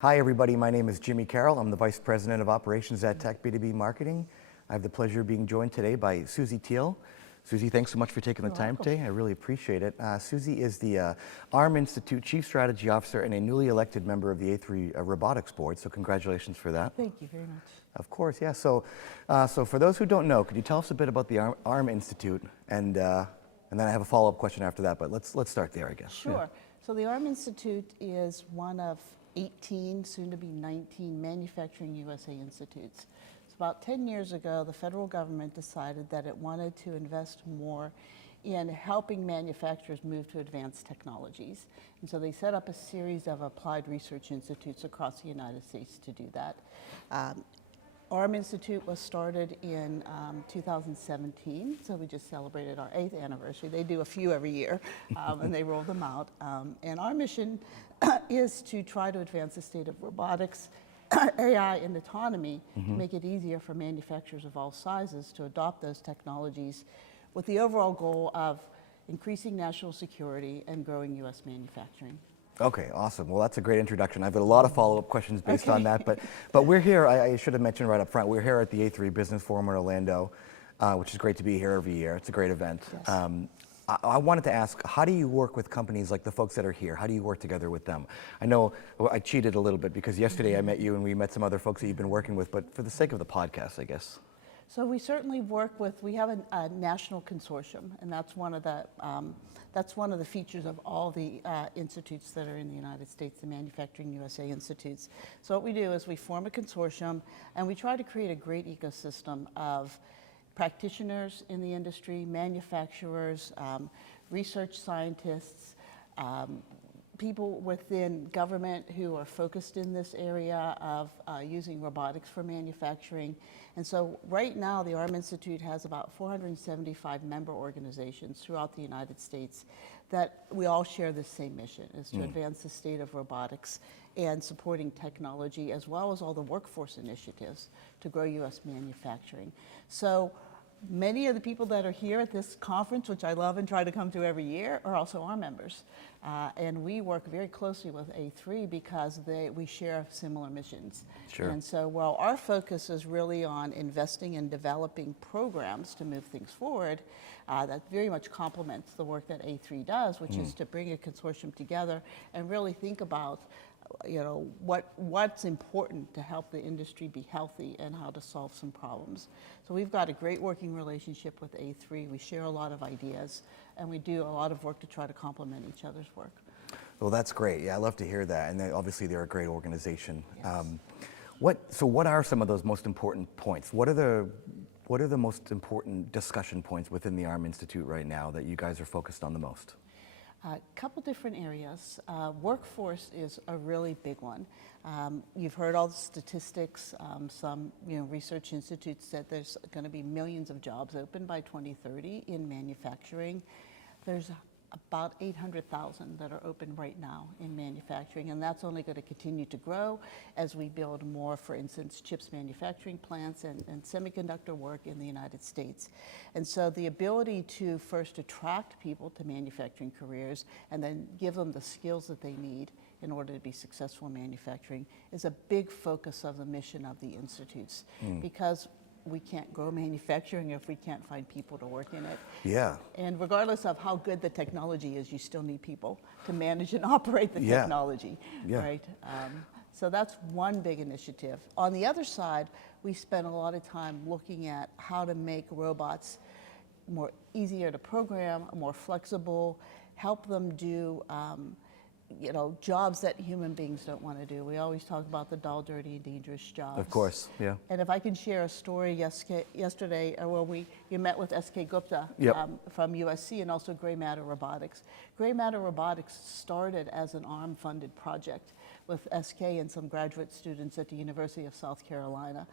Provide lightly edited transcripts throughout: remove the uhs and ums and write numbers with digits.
Hi everybody, my name is Jimmy Carroll. I'm the Vice President of Operations at Tech B2B Marketing. I have the pleasure of being joined today by Suzy Teele. Suzy, thanks so much for taking the time today. I really appreciate it. Suzy is the ARM Institute Chief Strategy Officer and a newly elected member of the A3 Robotics Board, so congratulations for that. Thank you very much. Of course, yeah. So for those who don't know, could you tell us a bit about the ARM Institute? And then I have a follow-up question after that, but let's start there, I guess. Sure. Yeah. So the ARM Institute is one of 18, soon to be 19, manufacturing USA institutes. So about 10 years ago, the federal government decided that it wanted to invest more in helping manufacturers move to advanced technologies. And so they set up a series of applied research institutes across the United States to do that. ARM Institute was started in 2017, so we just celebrated our 8th anniversary. They do a few every year, and they roll them out. And our mission is to try to advance the state of robotics, AI, and autonomy to make it easier for manufacturers of all sizes to adopt those technologies with the overall goal of increasing national security and growing U.S. manufacturing. Okay, awesome. Well, that's a great introduction. I've got a lot of follow-up questions based on that, but we're here, I should have mentioned right up front, we're here at the A3 Business Forum in Orlando, which is great to be here every year. It's a great event. Yes. I wanted to ask, how do you work with companies like the folks that are here? How do you work together with them? I know I cheated a little bit because yesterday I met you and we met some other folks that you've been working with, but for the sake of the podcast, I guess. So we certainly work with, we have a national consortium, and that's one of the features of all the institutes that are in the United States, the Manufacturing USA Institutes. So what we do is we form a consortium, and we try to create a great ecosystem of practitioners in the industry, manufacturers, research scientists, people within government who are focused in this area of using robotics for manufacturing. And so right now the ARM Institute has about 475 member organizations throughout the United States that we all share the same mission, is to advance the state of robotics and supporting technology, as well as all the workforce initiatives to grow U.S. manufacturing. So many of the people that are here at this conference, which I love and try to come to every year, are also our members. And we work very closely with A3 because we share similar missions. Sure. And so while our focus is really on investing and developing programs to move things forward, that very much complements the work that A3 does, which is to bring a consortium together and really think about what's important to help the industry be healthy and how to solve some problems. So we've got a great working relationship with A3. We share a lot of ideas, and we do a lot of work to try to complement each other's work. Well, that's great. Yeah, I love to hear that. And obviously they're a great organization. Yes. What are some of those most important points? What are the most important discussion points within the ARM Institute right now that you guys are focused on the most? A couple different areas. Workforce is a really big one. You've heard all the statistics. Some research institutes said there's going to be millions of jobs open by 2030 in manufacturing. There's about 800,000 that are open right now in manufacturing, and that's only going to continue to grow as we build more, for instance, chips manufacturing plants and semiconductor work in the United States. And so the ability to first attract people to manufacturing careers and then give them the skills that they need in order to be successful in manufacturing is a big focus of the mission of the institutes, because we can't grow manufacturing if we can't find people to work in it. Yeah. And regardless of how good the technology is, you still need people to manage and operate the technology, right? So that's one big initiative. On the other side, we spend a lot of time looking at how to make robots more easier to program, more flexible, help them do jobs that human beings don't want to do. We always talk about the dull, dirty, and dangerous jobs. Of course, yeah. And if I can share a story, yesterday, you met with S.K. Gupta from USC and also Gray Matter Robotics. Gray Matter Robotics started as an ARM-funded project with SK and some graduate students at the University of Southern California,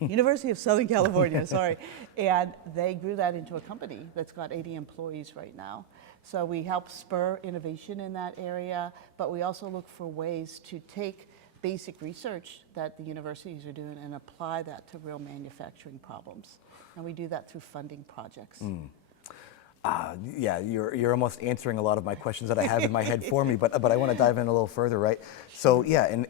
University of Southern California, sorry. And they grew that into a company that's got 80 employees right now. So we help spur innovation in that area, but we also look for ways to take basic research that the universities are doing and apply that to real manufacturing problems. And we do that through funding projects. Yeah, you're almost answering a lot of my questions that I have in my head for me, but I want to dive in a little further, right? So yeah, and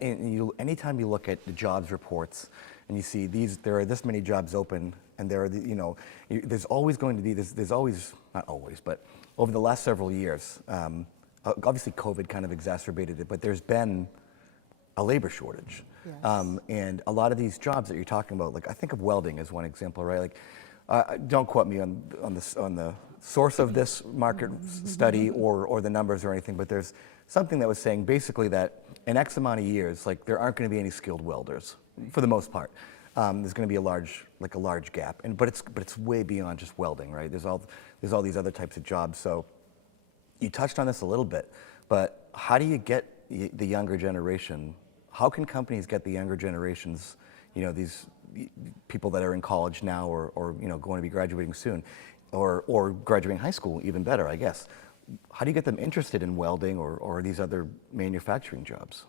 anytime you look at the jobs reports and you see there are this many jobs open, and there are there's always going to be there's always, not always, but over the last several years, obviously COVID kind of exacerbated it, but there's been a labor shortage. Yes. And a lot of these jobs that you're talking about, like I think of welding as one example, right? Like, don't quote me on the source of this market study or the numbers or anything, but there's something that was saying basically that in X amount of years, like there aren't going to be any skilled welders for the most part. There's going to be a large gap, but it's way beyond just welding, right? There's all these other types of jobs. So you touched on this a little bit, but how do you get the younger generation? How can companies get the younger generations, these people that are in college now or going to be graduating soon, or graduating high school, even better, I guess. How do you get them interested in welding or these other manufacturing jobs?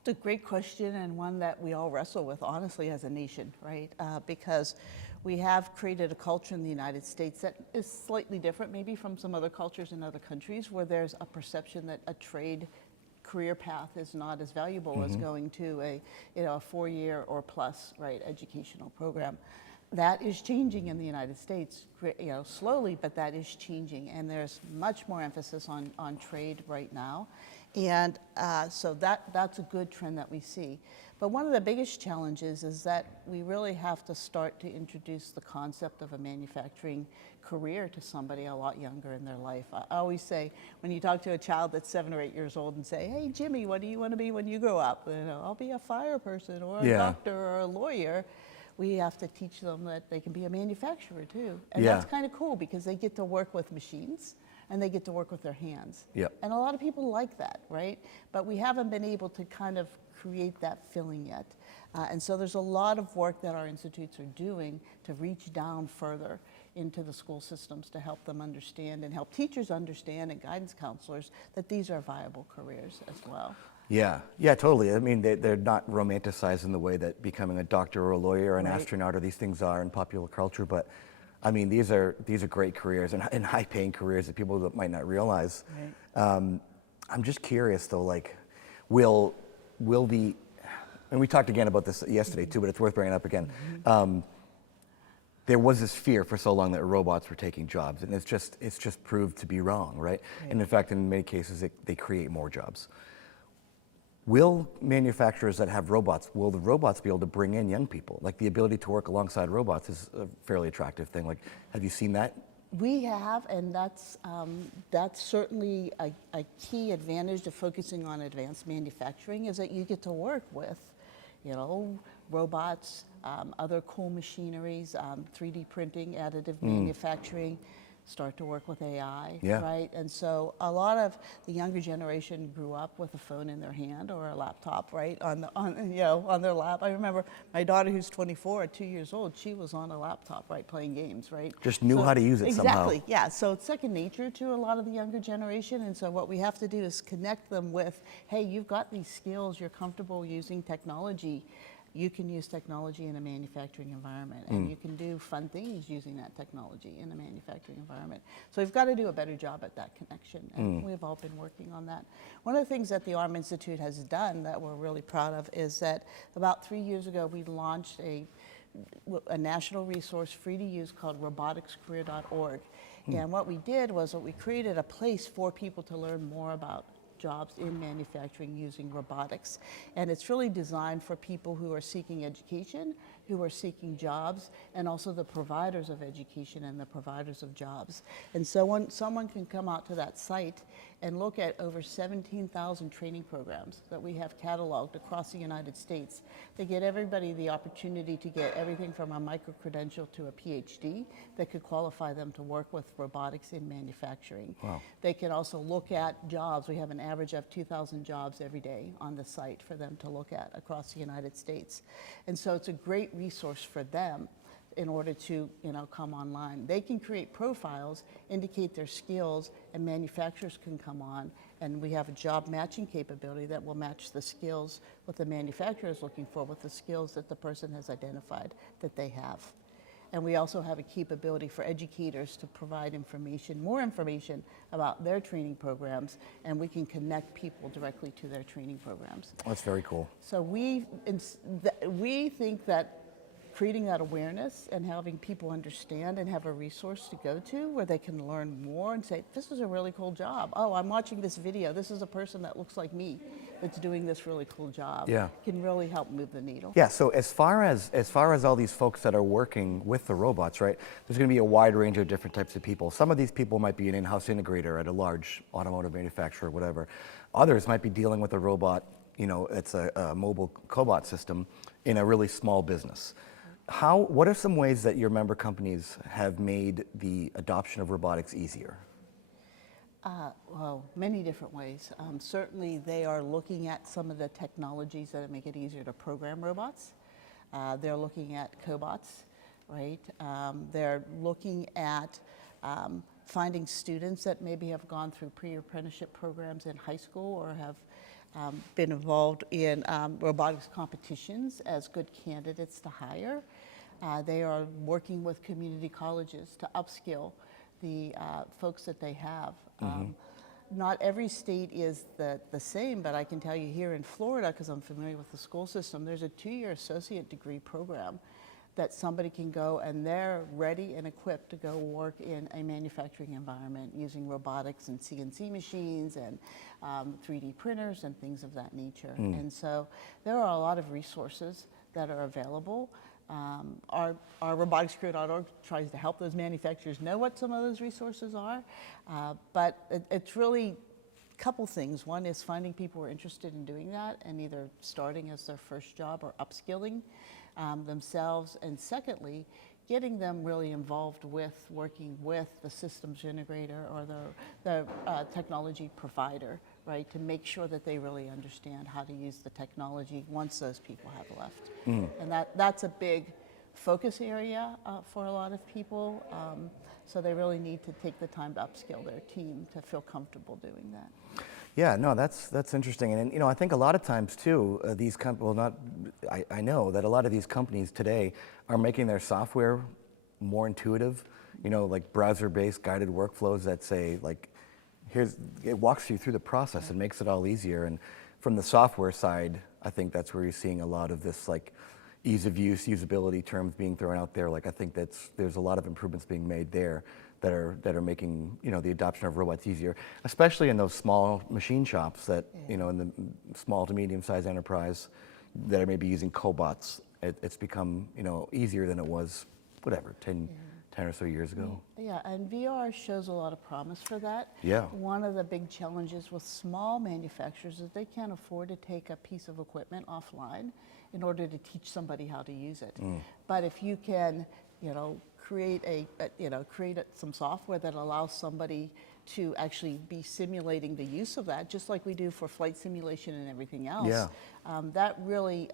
It's a great question, and one that we all wrestle with, honestly, as a nation, right? Because we have created a culture in the United States that is slightly different, maybe from some other cultures in other countries, where there's a perception that a trade career path is not as valuable as going to a 4-year or plus, right, educational program. That is changing in the United States, slowly, but that is changing, and there's much more emphasis on trade right now. And so that's a good trend that we see. But one of the biggest challenges is that we really have to start to introduce the concept of a manufacturing career to somebody a lot younger in their life. I always say, when you talk to a child that's 7 or 8 years old and say, "Hey, Jimmy, what do you want to be when you grow up?" "I'll be a fireperson or a doctor or a lawyer." We have to teach them that they can be a manufacturer too. And that's kind of cool because they get to work with machines and they get to work with their hands. Yep. And a lot of people like that, right? But we haven't been able to kind of create that feeling yet. And so there's a lot of work that our institutes are doing to reach down further into the school systems to help them understand and help teachers understand, and guidance counselors, that these are viable careers as well. Yeah, totally. I mean, they're not romanticized in the way that becoming a doctor or a lawyer or an astronaut or these things are in popular culture. But I mean, these are great careers and high-paying careers that people might not realize. Right. I'm just curious though, like, will the, and we talked again about this yesterday too, but it's worth bringing up again. There was this fear for so long that robots were taking jobs, and it's just proved to be wrong, right? And in fact, in many cases, they create more jobs. Will manufacturers that have robots, will the robots be able to bring in young people? Like, the ability to work alongside robots is a fairly attractive thing. Like, have you seen that? We have, and that's certainly a key advantage to focusing on advanced manufacturing, is that you get to work with, robots, other cool machineries, 3D printing, additive manufacturing, start to work with AI, right? And so a lot of the younger generation grew up with a phone in their hand or a laptop, right, on their lap. I remember my daughter, who's 24, at 2 years old, she was on a laptop, right, playing games, right? Just knew how to use it somehow. Exactly, yeah. So it's second nature to a lot of the younger generation, and so what we have to do is connect them with, hey, you've got these skills, you're comfortable using technology. You can use technology in a manufacturing environment, and you can do fun things using that technology in a manufacturing environment. So we've got to do a better job at that connection, and we've all been working on that. One of the things that the ARM Institute has done that we're really proud of is that about 3 years ago, we launched a national resource free to use called roboticscareer.org. And what we did was we created a place for people to learn more about jobs in manufacturing using robotics. And it's really designed for people who are seeking education, who are seeking jobs, and also the providers of education and the providers of jobs. And so when someone can come out to that site and look at over 17,000 training programs that we have cataloged across the United States, they get everybody the opportunity to get everything from a micro-credential to a PhD that could qualify them to work with robotics in manufacturing. Wow. They can also look at jobs. We have an average of 2,000 jobs every day on the site for them to look at across the United States. And so it's a great resource for them in order to come online. They can create profiles, indicate their skills, and manufacturers can come on, and we have a job matching capability that will match the skills what the manufacturer is looking for with the skills that the person has identified that they have. And we also have a capability for educators to provide information, more information about their training programs, and we can connect people directly to their training programs. That's very cool. So we think that creating that awareness and having people understand and have a resource to go to where they can learn more and say, this is a really cool job. Oh, I'm watching this video. This is a person that looks like me that's doing this really cool job. Yeah. Can really help move the needle. Yeah, so as far as all these folks that are working with the robots, right, there's going to be a wide range of different types of people. Some of these people might be an in-house integrator at a large automotive manufacturer, whatever. Others might be dealing with a robot, you know, it's a mobile cobot system in a really small business. What are some ways that your member companies have made the adoption of robotics easier? Well, many different ways. Certainly they are looking at some of the technologies that make it easier to program robots. They're looking at cobots, right? They're looking at finding students that maybe have gone through pre-apprenticeship programs in high school or have been involved in robotics competitions as good candidates to hire. They are working with community colleges to upskill the folks that they have. Not every state is the same, but I can tell you here in Florida, because I'm familiar with the school system, there's a 2-year associate degree program that somebody can go and they're ready and equipped to go work in a manufacturing environment using robotics and CNC machines and 3D printers and things of that nature. And so there are a lot of resources that are available. Our roboticscareer.org tries to help those manufacturers know what some of those resources are, but it's really a couple things. One is finding people who are interested in doing that and either starting as their first job or upskilling themselves, and secondly, getting them really involved with working with the systems integrator or the technology provider, right, to make sure that they really understand how to use the technology once those people have left. And that's a big focus area for a lot of people, so they really need to take the time to upskill their team to feel comfortable doing that. Yeah, no, that's interesting, and you know, I think a lot of times too, these I know that a lot of these companies today are making their software more intuitive. You know, like browser-based guided workflows that say like, it walks you through the process and makes it all easier. And from the software side, I think that's where you're seeing a lot of this like ease of use, usability terms being thrown out there. Like I think there's a lot of improvements being made there that are making, you know, the adoption of robots easier, especially in those small machine shops that, you know, in the small to medium-sized enterprise that are maybe using cobots. It's become, you know, easier than it was, whatever, 10 or so years ago. Yeah, and VR shows a lot of promise for that. Yeah. One of the big challenges with small manufacturers is they can't afford to take a piece of equipment offline in order to teach somebody how to use it. But if you can, you know, create some software that allows somebody to actually be simulating the use of that, just like we do for flight simulation and everything else, that really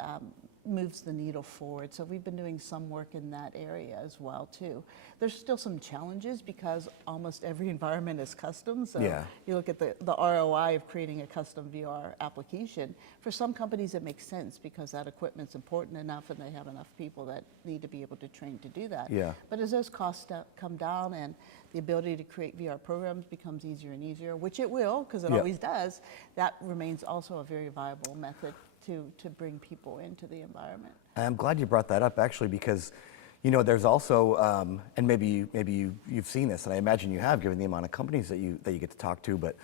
moves the needle forward. So we've been doing some work in that area as well too. There's still some challenges because almost every environment is custom. So you look at the ROI of creating a custom VR application. For some companies it makes sense because that equipment's important enough and they have enough people that need to be able to train to do that. But as those costs come down and the ability to create VR programs becomes easier and easier, which it will, because it always does, that remains also a very viable method to bring people into the environment. I'm glad you brought that up, actually, because, you know, there's also, and maybe you've seen this, and I imagine you have, given the amount of companies that you get to talk to, but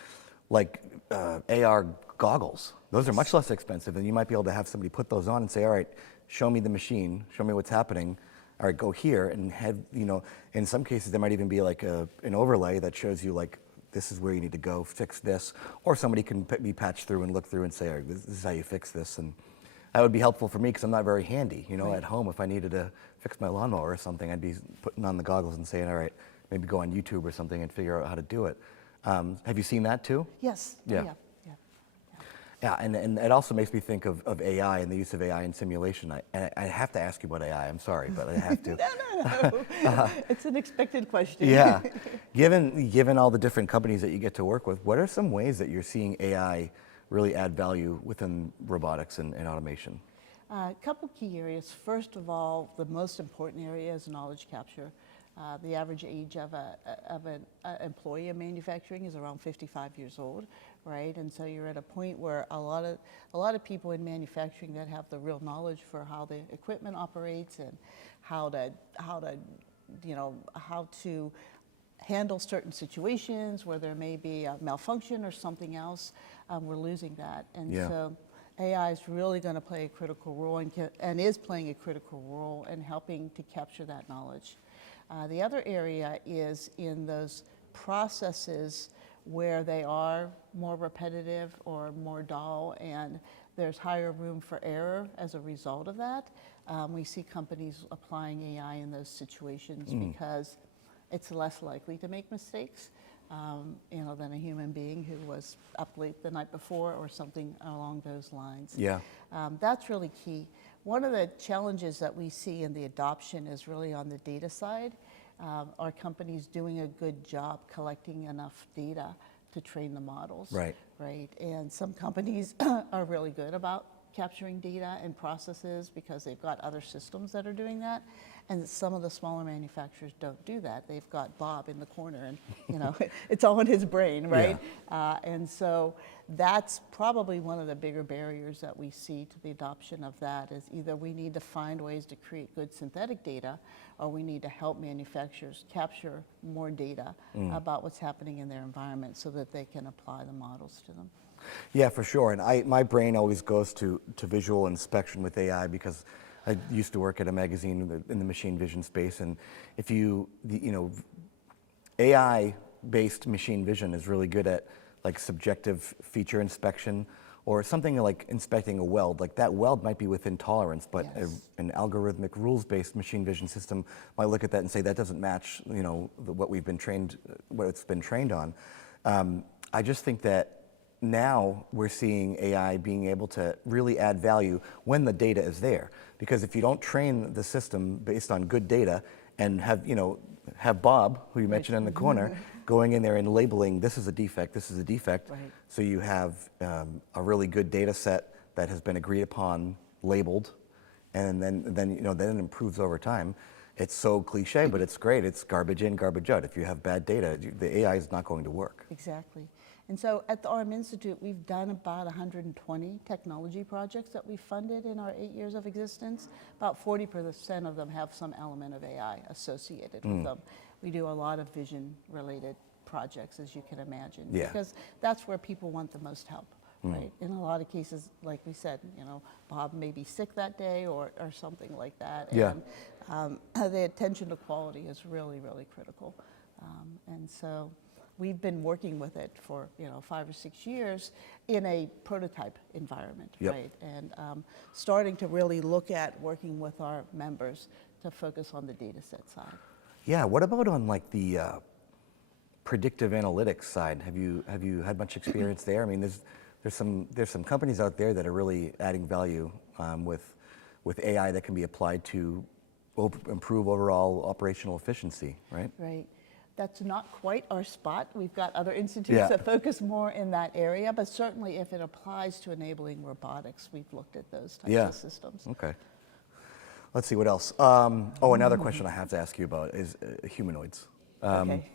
like AR goggles, those are much less expensive, and you might be able to have somebody put those on and say, all right, show me the machine, show me what's happening. All right, go here, and have, you know, in some cases there might even be like an overlay that shows you like, this is where you need to go, fix this, or somebody can be patched through and look through and say, all right, this is how you fix this, and that would be helpful for me because I'm not very handy, you know, at home. If I needed to fix my lawnmower or something, I'd be putting on the goggles and saying, all right, maybe go on YouTube or something and figure out how to do it. Have you seen that too? Yes. Yeah, and it also makes me think of AI and the use of AI in simulation. I have to ask you about AI, I'm sorry, but I have to. No. It's an expected question. Yeah. Given all the different companies that you get to work with, what are some ways that you're seeing AI really add value within robotics and automation? A couple key areas. First of all, the most important area is knowledge capture. The average age of an employee in manufacturing is around 55 years old, right? And so you're at a point where a lot of people in manufacturing that have the real knowledge for how the equipment operates and how to handle certain situations where there may be a malfunction or something else, we're losing that. And so AI is really going to play a critical role and is playing a critical role in helping to capture that knowledge. The other area is in those processes where they are more repetitive or more dull and there's higher room for error as a result of that. We see companies applying AI in those situations because it's less likely to make mistakes, than a human being who was up late the night before or something along those lines. Yeah. That's really key. One of the challenges that we see in the adoption is really on the data side. Are companies doing a good job collecting enough data to train the models? Right. Right. And some companies are really good about capturing data and processes because they've got other systems that are doing that. And some of the smaller manufacturers don't do that. They've got Bob in the corner and, it's all in his brain, right? Yeah. And so that's probably one of the bigger barriers that we see to the adoption of that is either we need to find ways to create good synthetic data or we need to help manufacturers capture more data about what's happening in their environment so that they can apply the models to them. Yeah, for sure. And my brain always goes to visual inspection with AI because I used to work at a magazine in the machine vision space, and if AI-based machine vision is really good at like subjective feature inspection or something like inspecting a weld. Like that weld might be within tolerance, but an algorithmic rules-based machine vision system might look at that and say that doesn't match, what it's been trained on. I just think that now we're seeing AI being able to really add value when the data is there. Because if you don't train the system based on good data and have Bob, who you mentioned in the corner, going in there and labeling, this is a defect, this is a defect. Right. So you have a really good data set that has been agreed upon, labeled, and then it improves over time. It's so cliche, but it's great. It's garbage in, garbage out. If you have bad data, the AI is not going to work. Exactly. And so at the RM Institute, we've done about 120 technology projects that we've funded in our 8 years of existence. About 40% of them have some element of AI associated with them. We do a lot of vision-related projects, as you can imagine, because that's where people want the most help. Right. In a lot of cases, like we said, Bob may be sick that day or something like that. Yeah. And the attention to quality is really, really critical. And so we've been working with it for 5 or 6 years in a prototype environment, right? And starting to really look at working with our members to focus on the data set side. Yeah. What about on like the predictive analytics side? Have you had much experience there? I mean, there's some companies out there that are really adding value with AI that can be applied to improve overall operational efficiency, right? Right. That's not quite our spot. We've got other institutes that focus more in that area, but certainly if it applies to enabling robotics, we've looked at those types of systems. Okay. Let's see what else. Another question I have to ask you about is humanoids. Okay.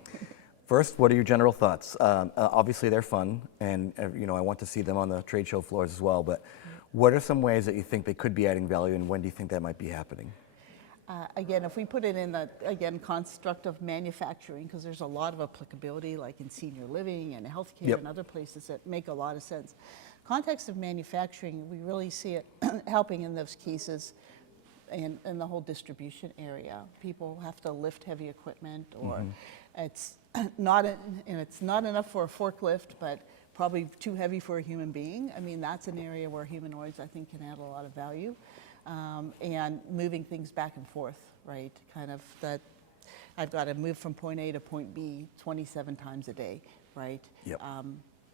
First, what are your general thoughts? Obviously, they're fun, and I want to see them on the trade show floors as well. But what are some ways that you think they could be adding value, and when do you think that might be happening? Again, if we put it in the construct of manufacturing, because there's a lot of applicability, like in senior living and healthcare and other places that make a lot of sense. Context of manufacturing, we really see it helping in those cases. In the whole distribution area, people have to lift heavy equipment, or it's not enough for a forklift, but probably too heavy for a human being. I mean, that's an area where humanoids, I think, can add a lot of value, and moving things back and forth, right? Kind of that I've got to move from point A to point B 27 times a day, right? Yep.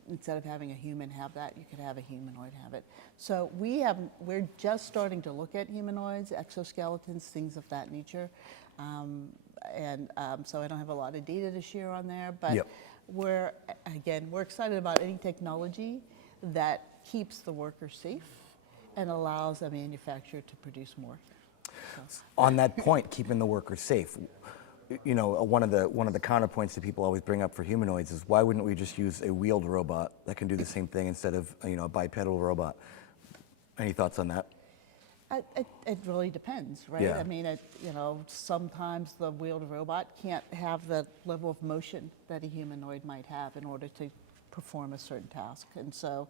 Instead of having a human have that, you could have a humanoid have it. So we're just starting to look at humanoids, exoskeletons, things of that nature. So I don't have a lot of data to share on there, but we're excited about any technology that keeps the worker safe and allows a manufacturer to produce more. On that point, keeping the workers safe, you know, one of the counterpoints that people always bring up for humanoids is why wouldn't we just use a wheeled robot that can do the same thing instead of, you know, a bipedal robot? Any thoughts on that? It really depends, right? Yeah. I mean, you know, sometimes the wheeled robot can't have the level of motion that a humanoid might have in order to perform a certain task. And so,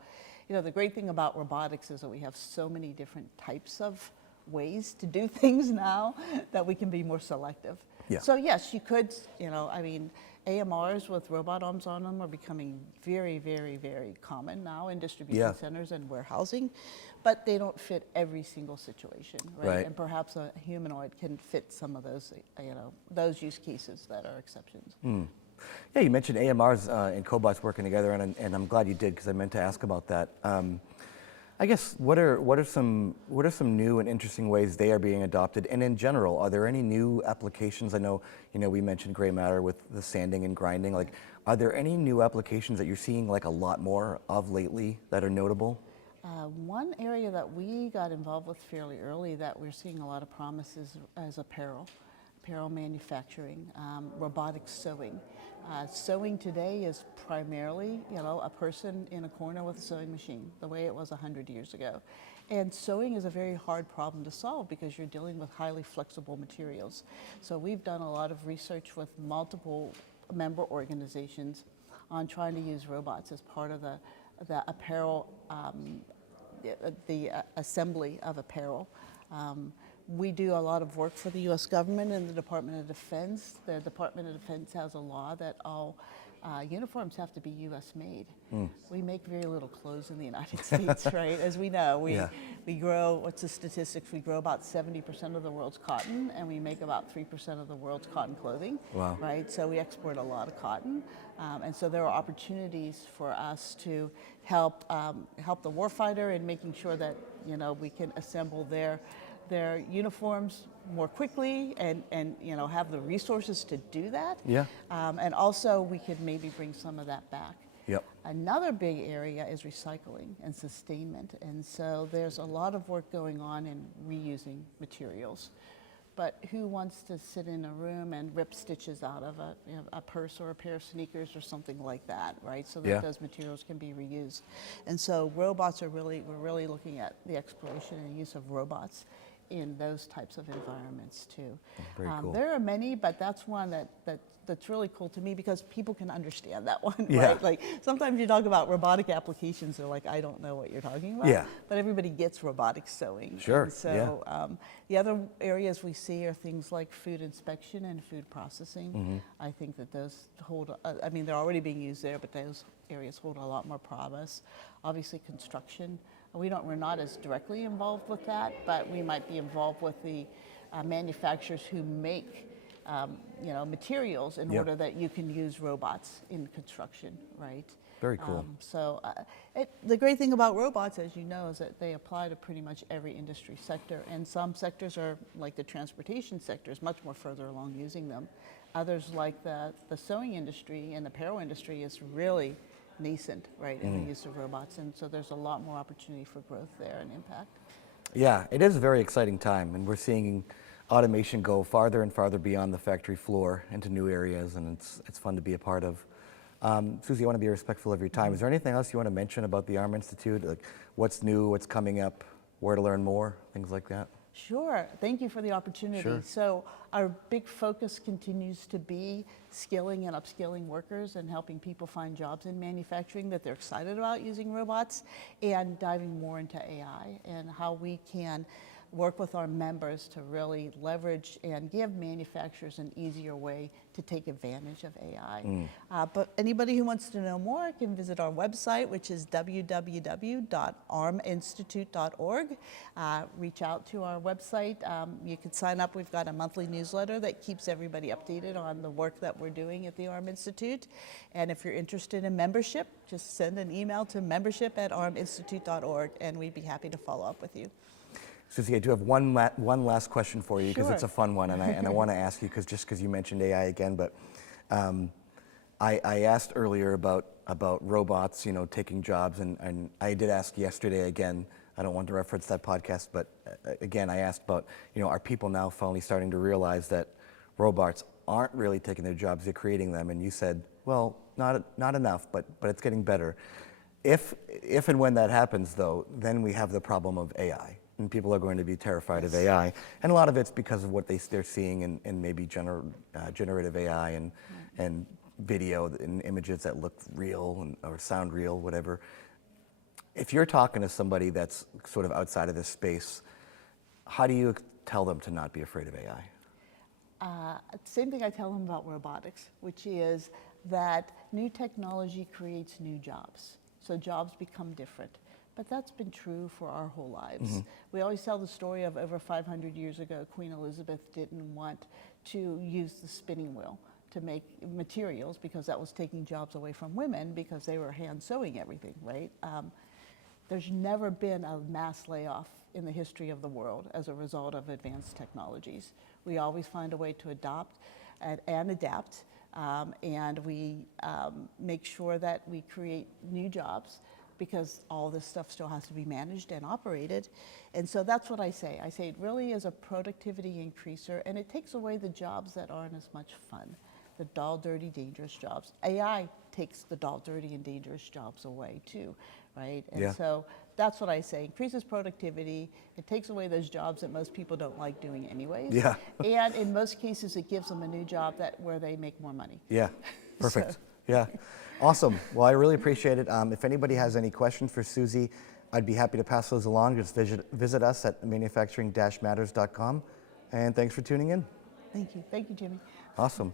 you know, the great thing about robotics is that we have so many different types of ways to do things now that we can be more selective. Yeah. So yes, you could, you know, I mean, AMRs with robot arms on them are becoming very, very, very common now in distribution centers and warehousing, but they don't fit every single situation, right? And perhaps a humanoid can fit some of those, you know, those use cases that are exceptions. Yeah, you mentioned AMRs and cobots working together, and I'm glad you did because I meant to ask about that. I guess what are some new and interesting ways they are being adopted, and in general, are there any new applications? I know, you know, we mentioned gray matter with the sanding and grinding. Like, are there any new applications that you're seeing like a lot more of lately that are notable? One area that we got involved with fairly early that we're seeing a lot of promise is apparel manufacturing, robotic sewing. Sewing today is primarily, you know, a person in a corner with a sewing machine, the way it was 100 years ago. And sewing is a very hard problem to solve because you're dealing with highly flexible materials. So we've done a lot of research with multiple member organizations on trying to use robots as part of the apparel, the assembly of apparel. We do a lot of work for the U.S. government and the Department of Defense. The Department of Defense has a law that all uniforms have to be U.S. made. We make very little clothes in the United States, right? As we know, we grow, what's the statistics? We grow about 70% of the world's cotton, and we make about 3% of the world's cotton clothing, right? So we export a lot of cotton. And so there are opportunities for us to help the warfighter in making sure that, you know, we can assemble their uniforms more quickly and you know, have the resources to do that. And also we could maybe bring some of that back. Another big area is recycling and sustainment. And so there's a lot of work going on in reusing materials. But who wants to sit in a room and rip stitches out of a purse or a pair of sneakers or something like that, right? So that those materials can be reused. And so robots are we're really looking at the exploration and use of robots in those types of environments too. Very cool. There are many, but that's one that's really cool to me because people can understand that one, right? Like sometimes you talk about robotic applications, they're like, I don't know what you're talking about. But everybody gets robotic sewing. And so the other areas we see are things like food inspection and food processing. I think that those hold, I mean, they're already being used there, but those areas hold a lot more promise. Obviously construction. We're not as directly involved with that, but we might be involved with the manufacturers who make you know, materials in order that you can use robots in construction, right? Very cool. The great thing about robots, as you know, is that they apply to pretty much every industry sector, and some sectors are, like the transportation sector, is much more further along using them. Others, like the sewing industry and the apparel industry, is really nascent, right, in the use of robots, and so there's a lot more opportunity for growth there and impact. Yeah, it is a very exciting time, and we're seeing automation go farther and farther beyond the factory floor into new areas, and it's fun to be a part of. Suzy, I want to be respectful of your time. Is there anything else you want to mention about the ARM Institute, like what's new, what's coming up, where to learn more, things like that? Sure. Thank you for the opportunity. So our big focus continues to be skilling and upskilling workers and helping people find jobs in manufacturing that they're excited about using robots, and diving more into AI and how we can work with our members to really leverage and give manufacturers an easier way to take advantage of AI. But anybody who wants to know more can visit our website, which is www.arminstitute.org. Reach out to our website. You can sign up. We've got a monthly newsletter that keeps everybody updated on the work that we're doing at the ARM Institute. And if you're interested in membership, just send an email to membership@arminstitute.org, and we'd be happy to follow up with you. Suzy, I do have one last question for you because it's a fun one, and I want to ask you because you mentioned AI again, but I asked earlier about robots, you know, taking jobs, and I did ask yesterday again I don't want to reference that podcast, but again, I asked about, are people now finally starting to realize that robots aren't really taking their jobs, they're creating them, and you said, well, not enough, but it's getting better. If and when that happens, though, then we have the problem of AI, and people are going to be terrified of AI, and a lot of it's because of what they're seeing in maybe generative AI and video and images that look real or sound real, whatever. If you're talking to somebody that's sort of outside of this space, how do you tell them to not be afraid of AI? Same thing I tell them about robotics, which is that new technology creates new jobs. So jobs become different. But that's been true for our whole lives. Mm-hmm. We always tell the story of over 500 years ago, Queen Elizabeth didn't want to use the spinning wheel to make materials because that was taking jobs away from women because they were hand sewing everything, right? There's never been a mass layoff in the history of the world as a result of advanced technologies. We always find a way to adopt and adapt, and we make sure that we create new jobs because all this stuff still has to be managed and operated. And so that's what I say. I say it really is a productivity increaser, and it takes away the jobs that aren't as much fun, the dull, dirty, dangerous jobs. AI takes the dull, dirty, and dangerous jobs away too, right? And so that's what I say. Increases productivity. It takes away those jobs that most people don't like doing anyways. Yeah. And in most cases, it gives them a new job where they make more money. Yeah, perfect. Yeah, awesome. Well, I really appreciate it. If anybody has any questions for Suzy, I'd be happy to pass those along. Just visit us at manufacturing-matters.com. And thanks for tuning in. Thank you. Thank you, Jimmy. Awesome.